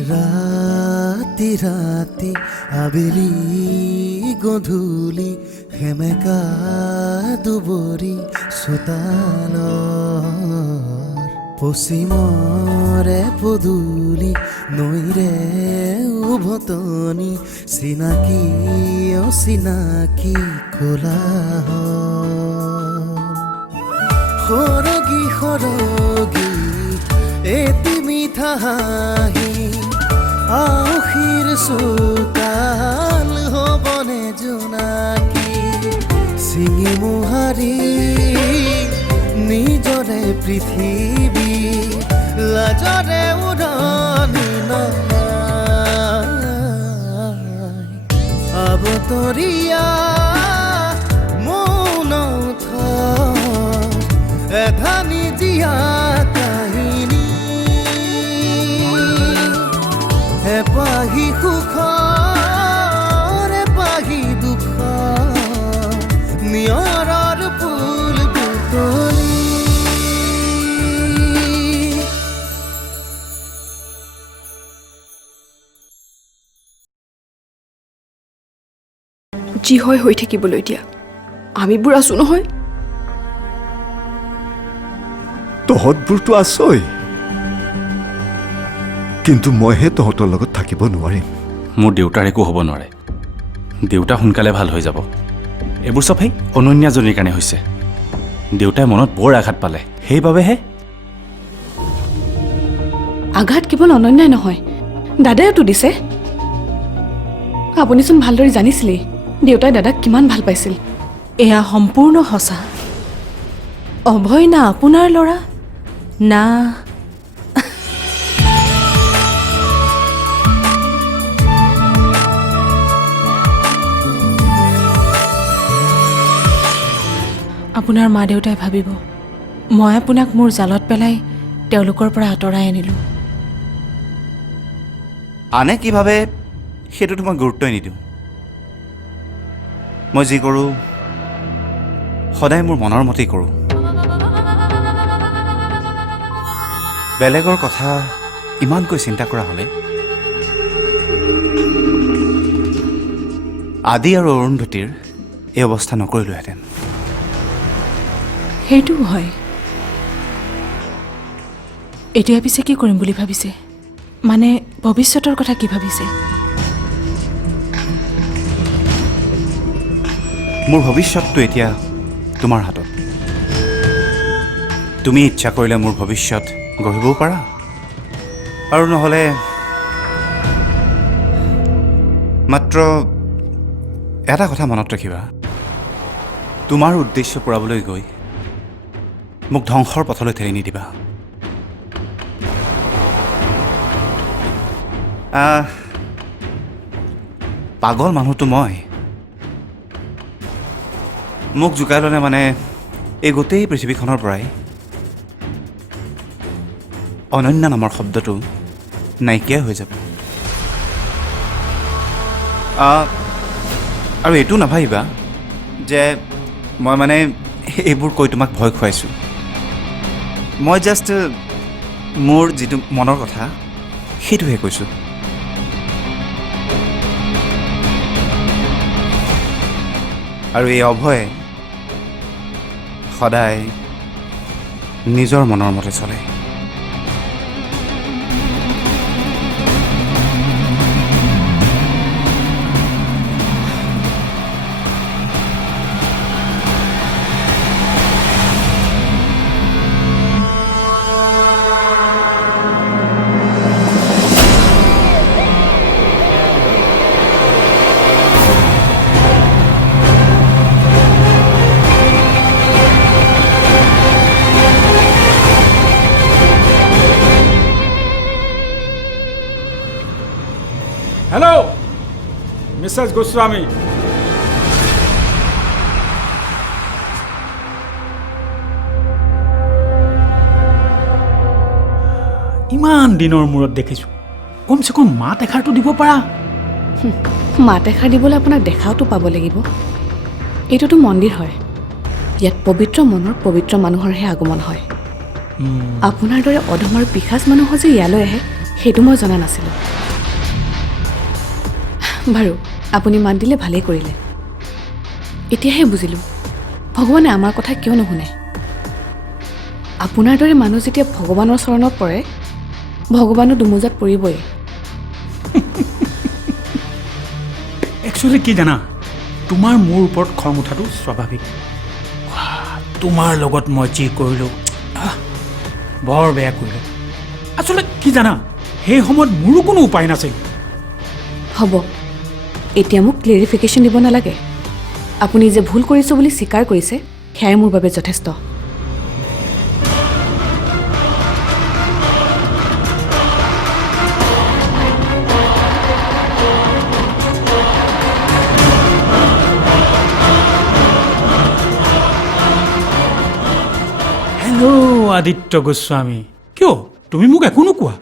ৰাতি ৰাতি আবেলি গধূলি সেমেকা দুবৰি চোতালৰ পশ্চিমৰে পদূলি নৈৰে উভতনি চিনাকি অচিনাকি কোলাহল সৰগী সৰগী এটি মিঠা হাঁহি আউসীৰ চোতাল হ'বনে জোনাকী চিঙি মোহাৰি নিজৰে পৃথিৱী লাজৰে উৰণি নলয় আবতৰীয়া মৌন এধানি জীয়া কাহিনী এপাহি সুখৰ এপাহি দুখৰ নিয়ৰৰ ফুল বুটলি যি হয় হৈ থাকিবলৈ দিয়া আমিবোৰ আছো নহয় তহঁতবোৰতো আছই কিন্তু মইহে তহঁতৰ লগত থাকিব নোৱাৰিম মোৰ দেউতাৰ একো হ'ব নোৱাৰে দেউতা সোনকালে ভাল হৈ যাব এইবোৰ চব সেই অনন্যাজনীৰ কাৰণে হৈছে দেউতাই মনত বৰ আঘাত পালে সেইবাবেহে আঘাত কেৱল অনন্যাই নহয় দাদাইওতো দিছে আপুনিচোন ভালদৰে জানিছিলেই দেউতাই দাদাক কিমান ভাল পাইছিল এয়া সম্পূৰ্ণ সঁচা অভয় না আপোনাৰ ল'ৰা না আপোনাৰ মা দেউতাই ভাবিব মই আপোনাক মোৰ জালত পেলাই তেওঁলোকৰ পৰা আঁতৰাই আনিলোঁ আনে কি ভাবে সেইটোতো মই গুৰুত্বই নিদিওঁ মই যি কৰোঁ সদায় মোৰ মনৰ মতেই কৰোঁ বেলেগৰ কথা ইমানকৈ চিন্তা কৰা হ'লে আদি আৰু অৰুন্ধতীৰ এই অৱস্থা নকৰিলোহেঁতেন সেইটোও হয় এতিয়া পিছে কি কৰিম বুলি ভাবিছে মানে ভৱিষ্যতৰ কথা কি ভাবিছে মোৰ ভৱিষ্যতটো এতিয়া তোমাৰ হাতত তুমি ইচ্ছা কৰিলে মোৰ ভৱিষ্যত গঢ়িবও পাৰা আৰু নহ'লে মাত্ৰ এটা কথা মনত ৰাখিবা তোমাৰ উদ্দেশ্য পূৰাবলৈ গৈ মোক ধ্বংসৰ পথলৈ ঠেলি নিদিবা পাগল মানুহটো মই মোক জোকাই ল'লে মানে এই গোটেই পৃথিৱীখনৰ পৰাই অনন্যা নামৰ শব্দটো নাইকিয়া হৈ যাব আৰু এইটো নাভাবিবা যে মই মানে এইবোৰ কৈ তোমাক ভয় খুৱাইছোঁ মই জাষ্ট মোৰ যিটো মনৰ কথা সেইটোহে কৈছোঁ আৰু এই অভয়ে সদায় নিজৰ মনৰ মতে চলে हेलो मिसेस गोस्वामी ইমান দিনৰ মূৰত দেখিছোঁ কমচে কম মাত এষাৰটো দিব পাৰা মাত এষাৰ দিবলৈ আপোনাক দেখাওতো পাব লাগিব এইটোতো মন্দিৰ হয় ইয়াত পবিত্ৰ মনৰ পবিত্ৰ মানুহৰহে আগমন হয় আপোনাৰ দৰে অধম আৰু পিশাচ মানুহ যে ইয়ালৈ আহে সেইটো মই জনা নাছিলোঁ। বাৰু আপুনি মাত দিলে ভালেই কৰিলে। এতিয়াহে বুজিলোঁ ভগৱানে আমাৰ কথা কিয় নুশুনে। আপোনাৰ দৰে মানুহ যেতিয়া ভগৱানৰ চৰণত পৰে ভগৱানো দুমোজাত পৰিবই। একচুৱেলি কি জানা, তোমাৰ মোৰ ওপৰত খং উঠাটো স্বাভাৱিক। তোমাৰ লগত মই যি কৰিলোঁ বৰ বেয়া কৰিলোঁ। আচলতে কি জানা, সেই সময়ত মোৰো কোনো উপায় নাছিল। হ'ব, এতিয়া মোক ক্লেৰিফিকেশ্যন দিব নালাগে। আপুনি যে ভুল কৰিছোঁ বুলি স্বীকাৰ কৰিছে সেয়াই মোৰ বাবে যথেষ্ট। হেল্ল' আদিত্য গোস্বামী, কিয় তুমি মোক একো নোকোৱা?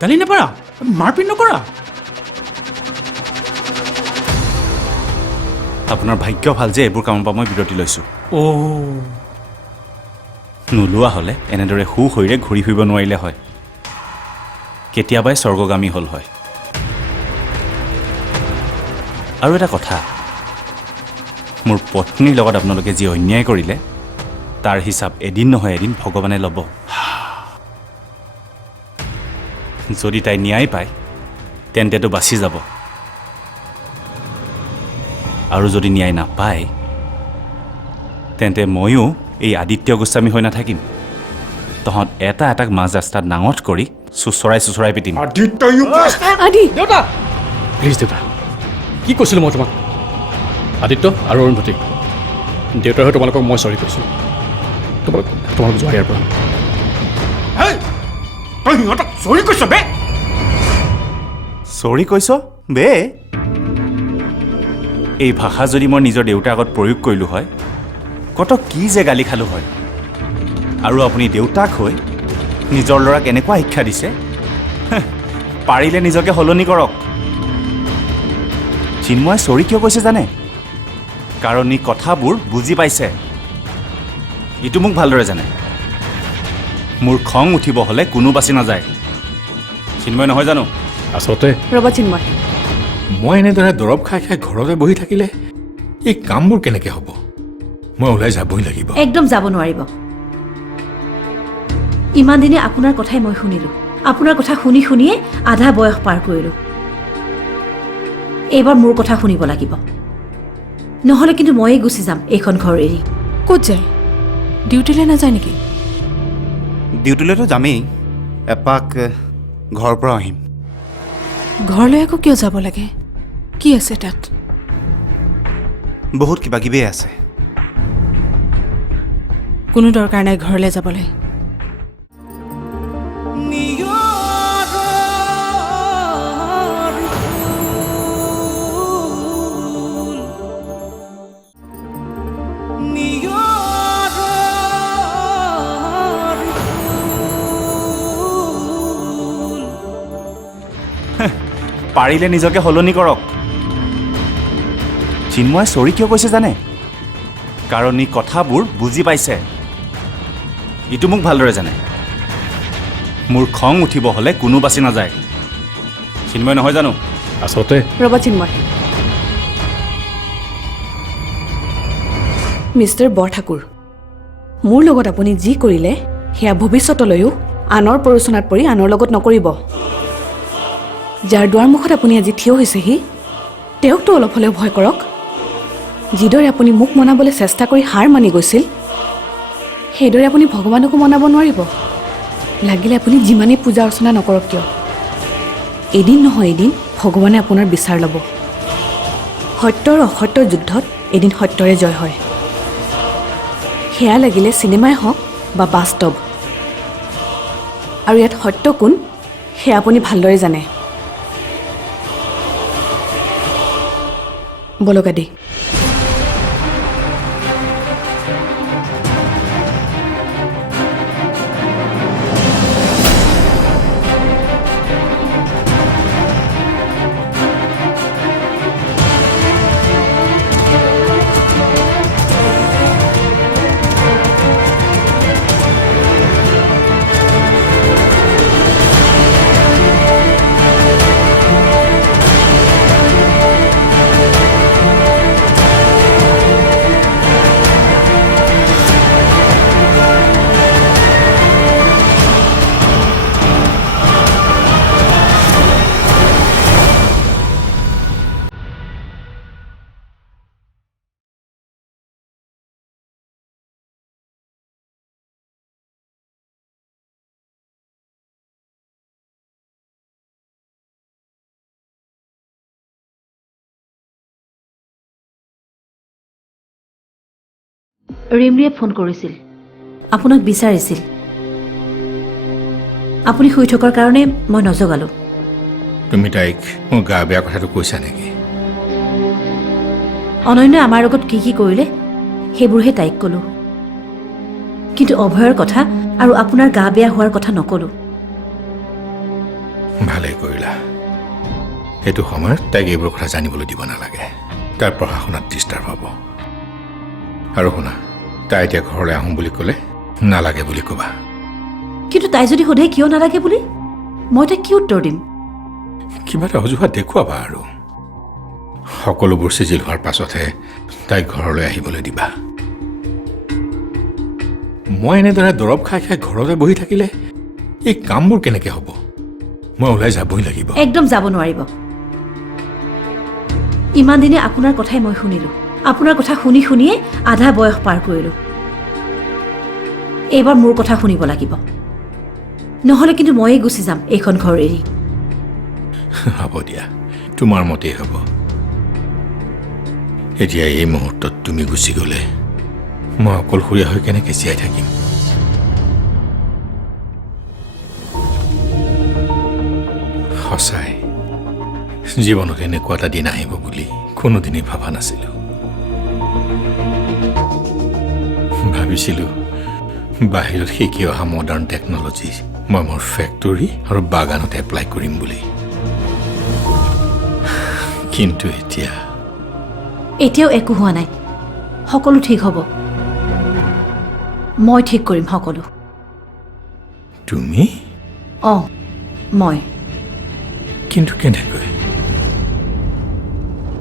গালি নাপাৰা, মাৰপিট নকৰা? আপোনাৰ ভাগ্য ভাল যে এইবোৰ কামৰ পৰা মই বিৰতি লৈছোঁ। অ' নোলোৱা হ'লে এনেদৰে শৈৰে ঘূৰি ফুৰিব নোৱাৰিলে হয়, কেতিয়াবাই স্বৰ্গগামী হ'ল হয়। আৰু এটা কথা, মোৰ পত্নীৰ লগত আপোনালোকে যি অন্যায় কৰিলে তাৰ হিচাপ এদিন নহয় এদিন ভগৱানে ল'ব। যদি তাই ন্যায় পায় তেন্তেতো বাচি যাব, আৰু যদি ন্যায় নাপায় তেন্তে ময়ো এই আদিত্য গোস্বামী হৈ নাথাকিম। তহঁত এটা এটাক মাজ ৰাস্তাত নাঙঠ কৰি চুচৰাই পিটিম। আদি দেউতা প্লিজ দেউতা, কি কৈছিলোঁ মই তোমাক? আদিত্য আৰু অৰুণভূতি, দেউতাৰ হৈ তোমালোকক মই চৰি কৈছোঁ। তোমালোক যোৱা ইয়াৰ পৰা। তই সিহঁতক চৰি কৈছ বে? চৰি কৈছ বে? এই ভাষা যদি মই নিজৰ দেউতাৰ আগত প্ৰয়োগ কৰিলোঁ হয় কত কি যে গালি খালোঁ হয়। আৰু আপুনি দেউতাক হৈ নিজৰ ল'ৰাক এনেকুৱা শিক্ষা দিছে, পাৰিলে নিজকে সলনি কৰক। চিন্ময়ে চৰি কিয় কৈছে জানে? কাৰণ ই কথাবোৰ বুজি পাইছে। ইটো মোক ভালদৰে জানে। মোৰ খং উঠিব হ'লে কোনো বাচি নাযায়। চিন্ময় নহয় জানো? আচলতে ৰ'বা চিন্ময়, মই এনেদৰে দৰৱ খাই খাই ঘৰতে বহি থাকিলে এই কামবোৰ কেনেকৈ হ'ব? মই ওলাই যাবই লাগিব। একদম যাব নোৱাৰিব। ইমান দিনে আপোনাৰ কথাই মই শুনিলোঁ। আপোনাৰ কথা শুনি শুনিয়ে আধা বয়স পাৰ কৰিলোঁ। এইবাৰ মোৰ কথা শুনিব লাগিব, নহ'লে কিন্তু ময়েই গুচি যাম এইখন ঘৰ এৰি। ক'ত যায়? ডিউটিলৈ নাযায় নেকি? ডিউটিলৈতো যামেই, এপাক ঘৰৰ পৰা আহিম। ঘৰলৈ আকৌ কিয় যাব লাগে? কি আছে তাত? বহুত কিবা কিবিয়ে আছে। কোনো দৰকাৰ নাই ঘৰলৈ যাবলৈ। পাৰিলে নিজকে সলনি কৰক। চিন্ময়ে চৰি কিয় কৈছে জানে? কাৰণ ই কথাবোৰ বুজি পাইছে। ইটো মোক ভালদৰে জানে। মোৰ খং উঠিব হ'লে কোনো বাচি নাযায়। চিন্ময় নহয় জানো? আচলতে ৰ'বা চিন্ময়, মিষ্টাৰ বৰঠাকুৰ, মোৰ লগত আপুনি যি কৰিলে সেয়া ভৱিষ্যতলৈও আনৰ প্ৰৰোচনাত পৰি আনৰ লগত নকৰিব। যাৰ দুৱাৰমুখত আপুনি আজি থিয় হৈছেহি তেওঁকতো অলপ হ'লেও ভয় কৰক। যিদৰে আপুনি মোক মনাবলৈ চেষ্টা কৰি হাৰ মানি গৈছিল সেইদৰে আপুনি ভগৱানকো মনাব নোৱাৰিব। লাগিলে আপুনি যিমানেই পূজা অৰ্চনা নকৰক কিয়, এদিন নহয় এদিন ভগৱানে আপোনাৰ বিচাৰ ল'ব। সত্য আৰু অসত্যৰ যুদ্ধত এদিন সত্যৰে জয় হয়। সেয়া লাগিলে চিনেমাই হওক বা বাস্তৱ। আৰু ইয়াত সত্য কোন সেয়া আপুনি ভালদৰে জানে। বলক আদি। ৰিমৰিয়ে ফোন কৰিছিল আপোনাক বিচাৰিছিল আপুনি শুই থকাৰ কাৰণে মই নজগালোঁ তুমি তাইক মোৰ গা বেয়া কথাটো কৈছা নেকি অনন্যই আমাৰ লগত কি কি কৰিলে সেইবোৰহে তাইক ক'লোঁ কিন্তু অভয়ৰ কথা আৰু আপোনাৰ গা বেয়া হোৱাৰ কথা নক'লোঁ ভালেই কৰিলা এইটো সময়ত তাইক এইবোৰ কথা জানিবলৈ দিব নালাগে তাইৰ পঢ়া শুনাত ডিষ্টাৰ্ব হ'ব আৰু শুনা তাই এতিয়া ঘৰলৈ আহোঁ বুলি ক'লে নালাগে বুলি ক'বা কিন্তু তাই যদি সোধে কিয় নালাগে বুলি মই তাইক কি উত্তৰ দিম কিবা এটা অজুহাত দেখুৱাবা আৰু সকলোবোৰ চিজিল হোৱাৰ পাছতহে তাইক ঘৰলৈ আহিবলৈ দিবা মই এনেদৰে দৰৱ খাই খাই ঘৰতে বহি থাকিলে এই কামবোৰ কেনেকৈ হ'ব মই ওলাই যাবই লাগিব একদম যাব নোৱাৰিব ইমান দিনে আপোনাৰ কথাই মই শুনিলোঁ আপোনাৰ কথা শুনি শুনিয়ে আধা বয়স পাৰ কৰিলোঁ এইবাৰ মোৰ কথা শুনিব লাগিব নহ'লে কিন্তু ময়েই গুচি যাম এইখন ঘৰ এৰি হ'ব দিয়া তোমাৰ মতেই হ'ব এতিয়া এই মুহূৰ্তত তুমি গুচি গ'লে মই অকলশৰীয়া হৈ কেনেকৈ জীয়াই থাকিম সঁচাই জীৱনত এনেকুৱা এটা দিন আহিব বুলি কোনোদিনেই ভবা নাছিলোঁ ভাবিছিলোঁ বাহিৰত শিকি অহা মডাৰ্ণ টেকন'লজি মই মোৰ ফেক্টৰী আৰু বাগানত এপ্লাই কৰিম বুলি কিন্তু এতিয়াও একো হোৱা নাই সকলো ঠিক হ'ব মই ঠিক কৰিম সকলো তুমি অঁ মই কিন্তু কেনেকৈ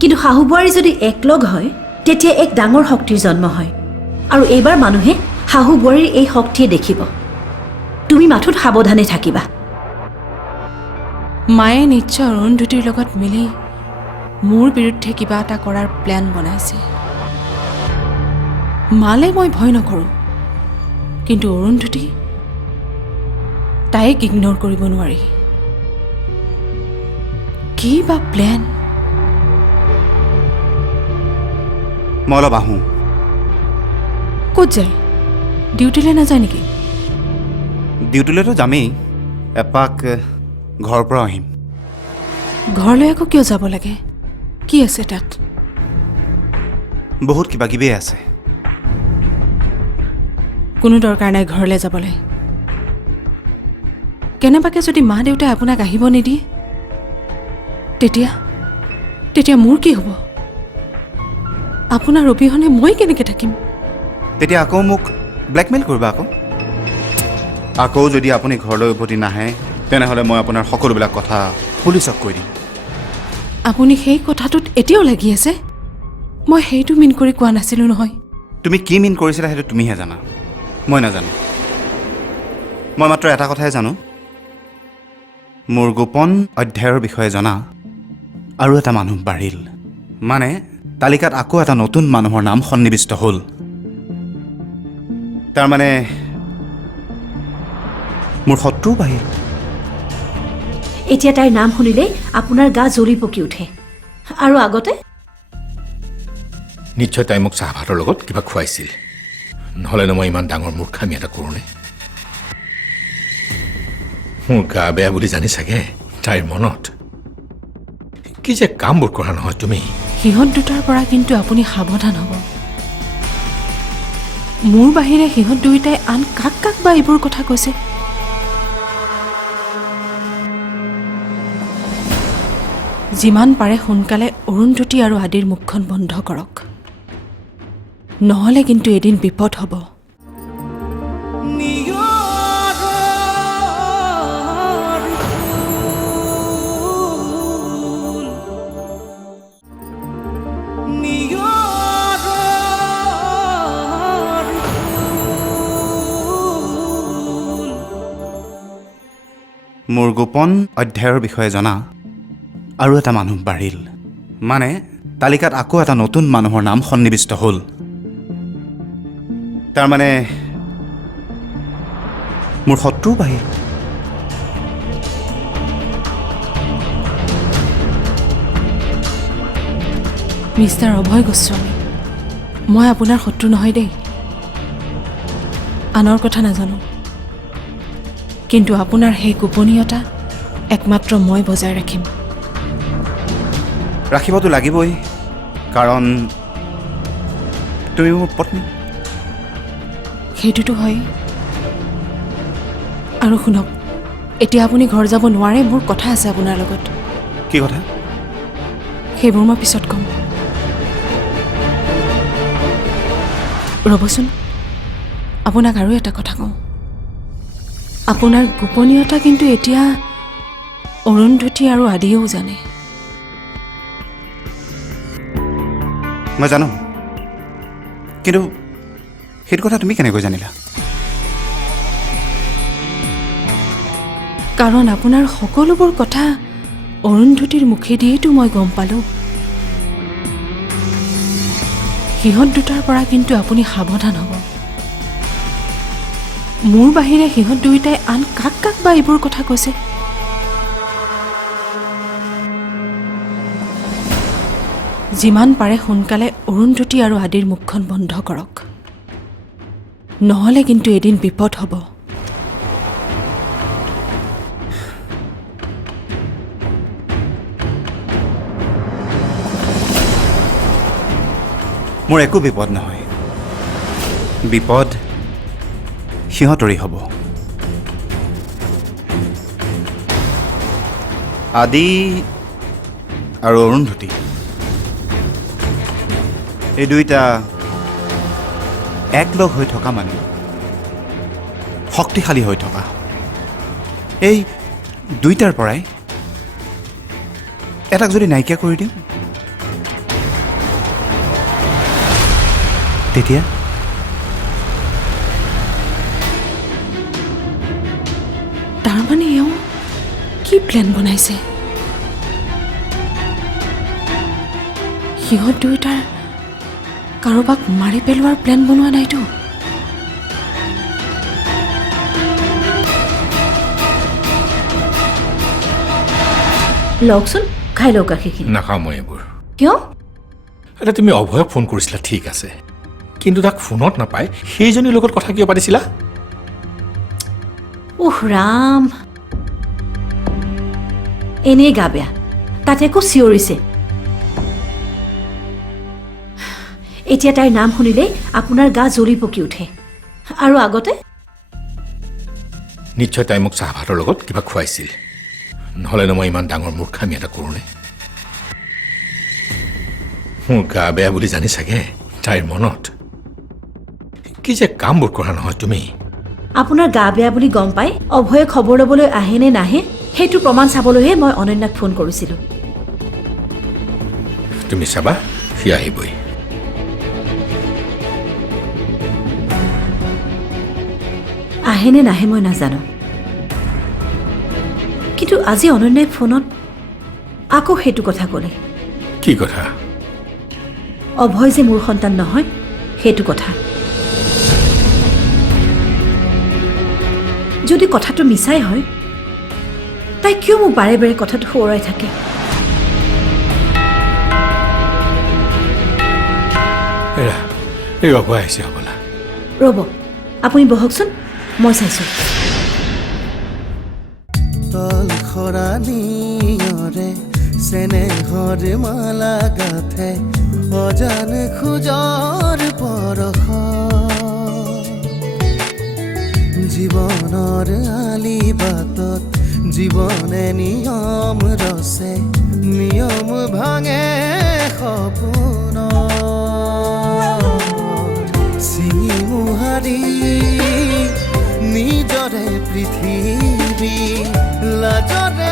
কিন্তু শাহু বোৱাৰী যদি একলগ হয় তেতিয়া এক ডাঙৰ শক্তিৰ জন্ম হয় আৰু এইবাৰ মানুহে শাহু বোৱাৰীৰ এই শক্তিয়ে দেখিব তুমি মাথোত সাৱধানে থাকিবা মায়ে নিশ্চয় অৰুন্ধতীৰ লগত মিলি মোৰ বিৰুদ্ধে কিবা এটা কৰাৰ প্লেন বনাইছে মালে মই ভয় নকৰোঁ কিন্তু অৰুন্ধতী তাইক ইগন'ৰ কৰিব নোৱাৰি কি বা প্লেন মই অলপ আহোঁ ক'ত যায় ডিউটিলৈ নাযায় নেকি ডিউটিলৈতো যামেই এপাক ঘৰৰ পৰা আহিম ঘৰলৈ আকৌ কিয় যাব লাগে কি আছে তাত বহুত কিবা কিবিয়ে আছে কোনো দৰকাৰ নাই ঘৰলৈ যাবলৈ কেনেবাকৈ যদি মা দেউতাই আপোনাক আহিব নিদিয়ে তেতিয়া মোৰ কি হ'ব আপোনাৰ অবিহনে মই কেনেকৈ থাকিম তেতিয়া আকৌ মোক ব্লেকমেইল কৰিবা আকৌ যদি আপুনি ঘৰলৈ উভতি নাহে তেনেহ'লে মই আপোনাৰ সকলোবিলাক কথা পুলিচক কৈ দিম আপুনি সেই কথাটোত এতিয়াও লাগি আছে মই সেইটো মিন কৰি কোৱা নাছিলোঁ নহয় তুমি কি মিন কৰিছিলা সেইটো তুমিহে জানা মই নাজানো মই মাত্ৰ এটা কথাই জানো মোৰ গোপন অধ্যায়ৰ বিষয়ে জনা আৰু এটা মানুহ বাঢ়িল মানে তালিকাত আকৌ এটা নতুন মানুহৰ নাম সন্নিৱিষ্ট হ'ল তাৰমানে মোৰ শত্ৰু বাঢ়িল এতিয়া তাইৰ নাম শুনিলেই আপোনাৰ গা জ্বলি পকি উঠে আৰু আগতে নিশ্চয় তাই মোক চাহ ভাতৰ লগত কিবা খুৱাইছিল নহ'লেনো মই ইমান ডাঙৰ মূৰ্খামি এটা কৰোঁনে মোৰ গা বেয়া বুলি জানি চাগে তাইৰ মনত কি যে কামবোৰ কৰা নহয় তুমি সিহঁত দুটাৰ পৰা কিন্তু আপুনি সাৱধান হ'ব মোৰ বাহিৰে সিহঁত দুয়োটাই আন কাক কাক বা এইবোৰ কথা কৈছে যিমান পাৰে সোনকালে অৰুন্ধতী আৰু আদিৰ মুখখন বন্ধ কৰক নহ'লে কিন্তু এদিন বিপদ হ'ব মোৰ গোপন অধ্যায়ৰ বিষয়ে জনা আৰু এটা মানুহ বাঢ়িল মানে তালিকাত আকৌ এটা নতুন মানুহৰ নাম সন্নিৱিষ্ট হ'ল তাৰমানে মোৰ শত্ৰু বাঢ়িল মিষ্টাৰ অভয় গোস্বামী মই আপোনাৰ শত্ৰু নহয় দেই আনৰ কথা নাজানো, কিন্তু আপোনাৰ সেই গোপনীয়তা একমাত্ৰ মই বজাই ৰাখিম। ৰাখিবতো লাগিবই, কাৰণ তুমি মোৰ পত্নী। সেইটোতো হয়। আৰু শুনক, এতিয়া আপুনি ঘৰ যাব নোৱাৰে, মোৰ কথা আছে আপোনাৰ লগত। কি কথা? সেইবোৰ মই পিছত ক'ম। ৰ'বচোন, আপোনাক আৰু এটা কথা কওঁ। আপোনাৰ গোপনীয়তা কিন্তু এতিয়া অৰুন্ধতী আৰু আদিয়েও জানে। মই জানো, কিন্তু সেইটো কথা তুমি কেনেকৈ জানিলা? কাৰণ আপোনাৰ সকলোবোৰ কথা অৰুন্ধতীৰ মুখেদিয়েইতো মই গম পালোঁ। সিহঁত দুটাৰ পৰা কিন্তু আপুনি সাৱধান হ'ব। মোৰ বাহিৰে সিহঁত দুয়োটাই আন কাক কাক বা এইবোৰ কথা কৈছে। যিমান পাৰে সোনকালে অৰুন্ধতী আৰু আদিৰ মুখখন বন্ধ কৰক, নহ'লে কিন্তু এদিন বিপদ হ'ব। মোৰ একো বিপদ নহয়, বিপদ সিহঁতৰি হ'ব। আদি আৰু অৰুন্ধতী এই দুইটা একলগ হৈ থকা মানে শক্তিশালী হৈ থকা। এই দুইটাৰ পৰাই এটাক যদি নাইকিয়া কৰি দিওঁ, তেতিয়া তাৰমানে এওঁ কি প্লেন বনাইছে? সিহঁত দুয়োটাৰ কাৰোবাক মাৰি পেলোৱাৰ প্লেন বনোৱা নাইতো? লওকচোন, খাই লওক গাখীৰখিনি। নাখাওঁ মই এইবোৰ। কিয়? এতিয়া তুমি অভয়ক ফোন কৰিছিলা, ঠিক আছে, কিন্তু তাক ফোনত নাপায় সেইজনীৰ লগত কথা কিয় পাতিছিলা? উহ ৰাম, এনেই গা বেয়া, তাতে আকৌ চিঞৰিছে। এতিয়া তাইৰ নাম শুনিলেই আপোনাৰ গা জ্বলি পকি উঠে। আৰু আগতে নিশ্চয় তাই মোক চাহ ভাতৰ লগত কিবা খুৱাইছিল, নহ'লেনো মই ইমান ডাঙৰ মূৰ্খামি এটা কৰোঁনে? মোৰ গা বেয়া বুলি জানি চাগে তাইৰ মনত কি যে কামবোৰ কৰা নহয় তুমি। আপোনাৰ গা বেয়া বুলি গম পাই অভয়ে খবৰ ল'বলৈ আহে নে নাহে সেইটো প্ৰমাণ চাবলৈহে মই অনন্যাক ফোন কৰিছিলোঁ। তুমি চাবা, সি আহিবই। আহে নে নাহে মই নাজানো, কিন্তু আজি অনন্যাই ফোনত আকৌ সেইটো কথা ক'লে। কি কথা? অভয় যে মোৰ সন্তান নহয় সেইটো কথা। যদি কথাটো মিছাই হয়, তাই কিয় মোক বাৰে বাৰে কথাটো সোঁৱৰাই থাকে? এই অভয় আহিছে হ'বলা। ৰ'ব, আপুনি বহকচোন, মই চাইছোঁ। তল খৰানিয়ৰে চেনেহৰ মালা গাঁঠে অজান খোজৰ পৰশ, জীৱনৰ আলি বাটত জীৱনে নিয়ম ৰচে, নিয়ম ভাঙে সপোন চিঙি মোহাৰি নিজৰে পৃথিৱী লাজৰে